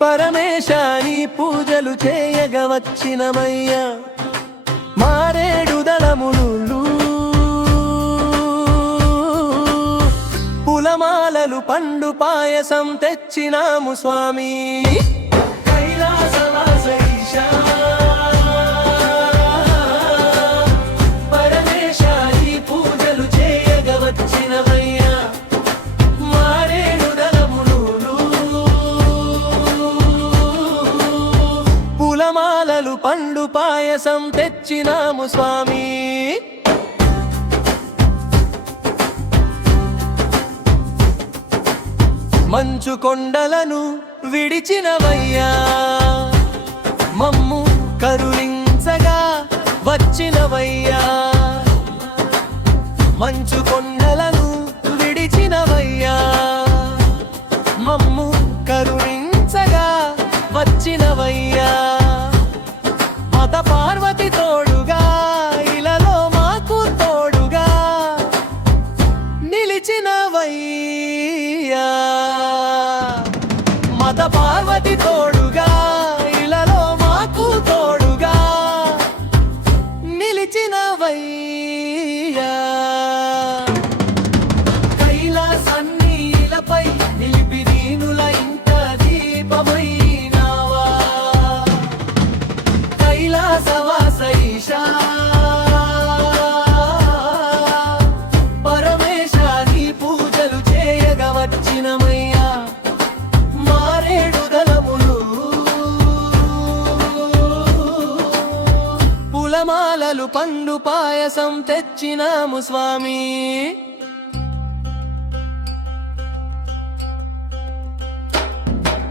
పరమేశాని పూజలు చేయగా వచ్చినమయ్యా మారేడు దళములు పులమాలలు పండు పాయసం తెచ్చినాము స్వామి కైలాసవాసైషా పరమేశాని పూజలు చేయగా వచ్చినమయ్యా మారేడు దళములు పులమాలలు పండు పాయసం తెచ్చినాము స్వామి మంచు కొండలను విడిచినవయ్యా మమ్ము కరుణించగా వచ్చినవయ్యా మంచు కొండలను విడిచినవయ్యా మమ్ము కరుణించగా వచ్చినవయ్యా మాత పార్వతి తోడుగా ఇలలో మాకు తోడుగా నిలిచినవయ్యా మాత పార్వతి తోడుగా ఇలలో మాకు తోడుగా నిలిచినవయ్యా కైలాసాన్ని ఇలపై నిలిపి దీనుల ఇంట దీపమైనావా కైలాసవాసైషా పరమేశాని పూజలు చేయగా వచ్చినమయ్యా మారేడు దళములు పులమాలలు పండు పాయసం తెచ్చినాము స్వామి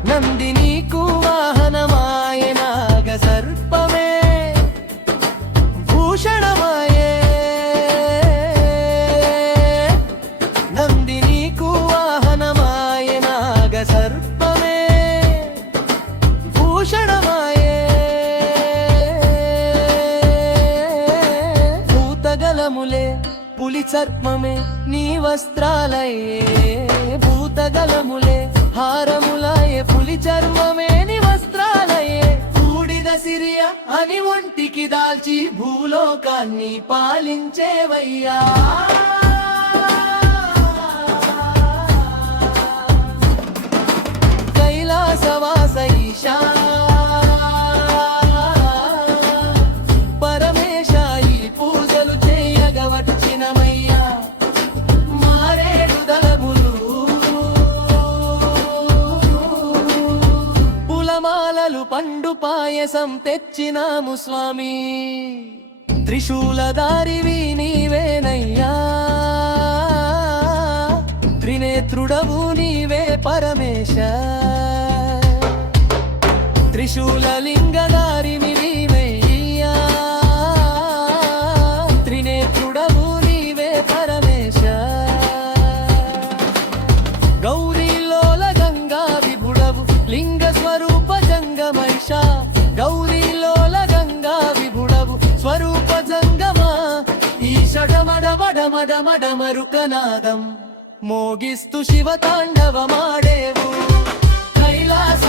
నందినీకు వాహనమాయే నాగ సర్పమే భూషణమాయే నందినీకు వాహనమాయే నాగ సర్పమే భూషణమాయే భూతగలములే పులి చర్మమే నీ వస్త్రాలయే భూతగలములే హారములాయే పులి చర్మమే నీ వస్త్రాలయే బూడిద సిరియ అని ఒంటికి దాల్చి భూలోకాన్ని పాలించేవయ్యా కైలాసవాసైషా పరమేశాయి పూజలు చేయగా వచ్చినమయ్యా మారేడు దళములు పులమాలలు పండు పాయసం తెచ్చినాము స్వామి త్రిశూలధారివి నీవేనయ్యా త్రినేత్రుడవు నీవే పరమేశ త్రిశూలలింగధారివి నీవయ్యా త్రినేత్రుడవు నీవే పరమేశ గౌరీలోల గంగా విభుడవు లింగ స్వరూప జంగమైష గౌరీలోల గంగా విభుడవు స్వరూప జంగమా ఈషడమడమడమడమడమరుకనాదం మోగిస్తూ శివ తాండవమాడేవు కైలాస